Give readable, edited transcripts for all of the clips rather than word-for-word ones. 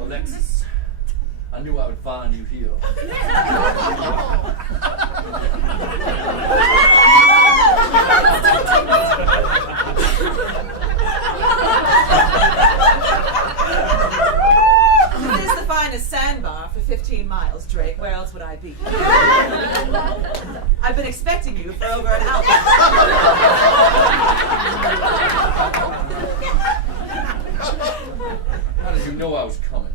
Alexis, I knew I would find you here. This is the finest sandbar for 15 miles, Drake. Where else would I be? I've been expecting you for over an hour. How did you know I was coming?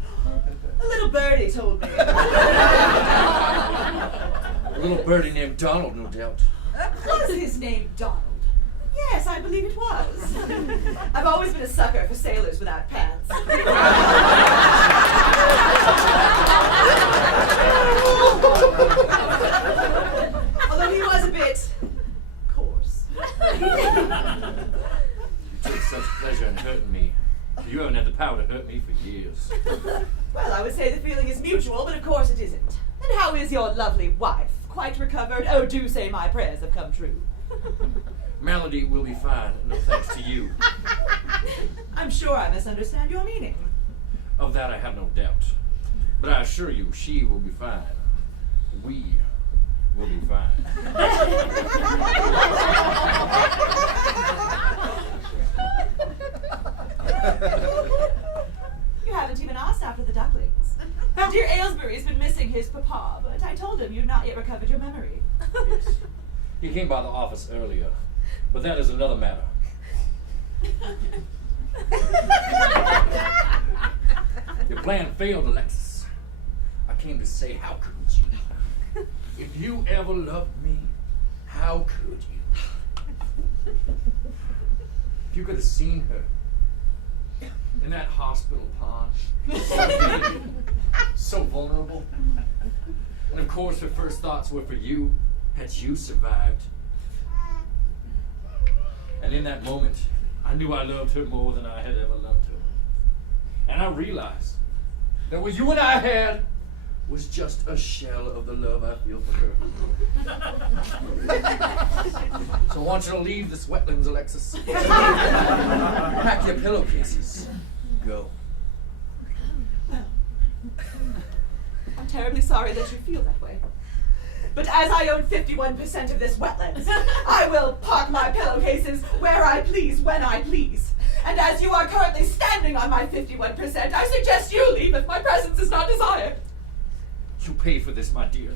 A little birdie told me. A little birdie named Donald, no doubt. Was his name Donald? Yes, I believe it was. I've always been a sucker for sailors without pants. Although he was a bit coarse. You take such pleasure in hurting me. You haven't had the power to hurt me for years. Well, I would say the feeling is mutual, but of course it isn't. And how is your lovely wife? Quite recovered? Oh, do say my prayers have come true. Melody will be fine, no thanks to you. I'm sure I misunderstand your meaning. Of that I have no doubt. But I assure you, she will be fine. We will be fine. You haven't even asked after the ducklings. Dear Aylesbury's been missing his papa, but I told him you'd not yet recovered your memory. Yes. He came by the office earlier, but that is another matter. Your plan failed, Alexis. I came to say, how could you? If you ever loved me, how could you? If you could have seen her in that hospital pond, so vulnerable. And of course, her first thoughts were for you, had you survived. And in that moment, I knew I loved her more than I had ever loved her. And I realized that what you and I had was just a shell of the love I feel for her. So I want you to leave this wetlands, Alexis. Pack your pillowcases. Go. I'm terribly sorry that you feel that way. But as I own 51% of this wetlands, I will park my pillowcases where I please, when I please. And as you are currently standing on my 51%, I suggest you leave if my presence is not desired. You pay for this, my dear.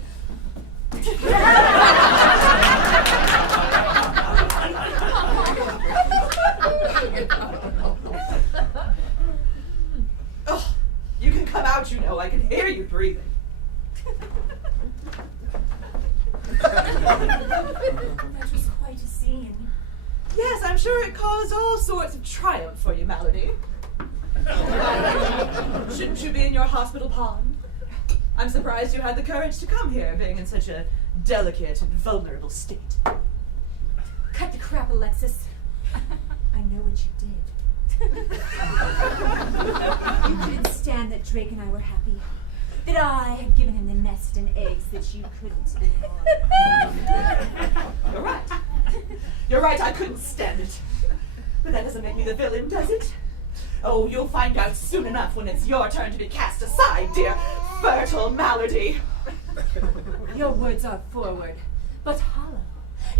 Oh, you can come out, you know. I can hear you breathing. That was quite a scene. Yes, I'm sure it caused all sorts of triumph for you, Melody. Shouldn't you be in your hospital pond? I'm surprised you had the courage to come here, being in such a delicate and vulnerable state. Cut the crap, Alexis. I know what you did. You couldn't stand that Drake and I were happy. That I had given him the nest and eggs that you couldn't anymore. You're right. You're right, I couldn't stand it. But that doesn't make me the villain, does it? Oh, you'll find out soon enough when it's your turn to be cast aside, dear fertile Melody. Your words are forward, but hollow.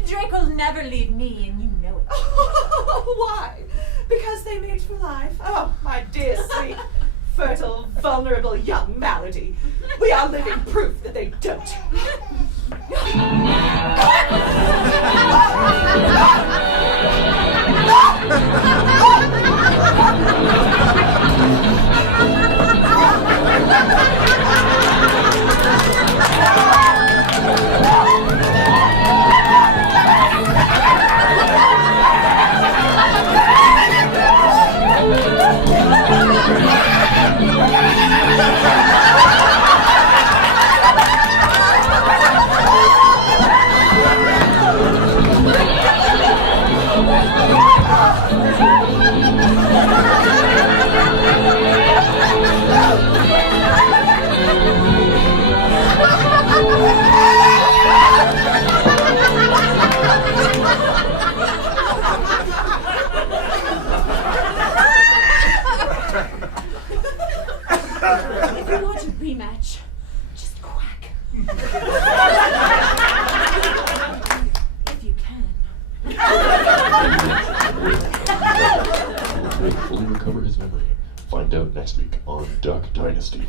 Drake will never leave me, and you know it. Why? Because they mate for life? Oh, my dear, sweet, fertile, vulnerable young Melody. We are living proof that they don't. find out next week on Duck Dynasty.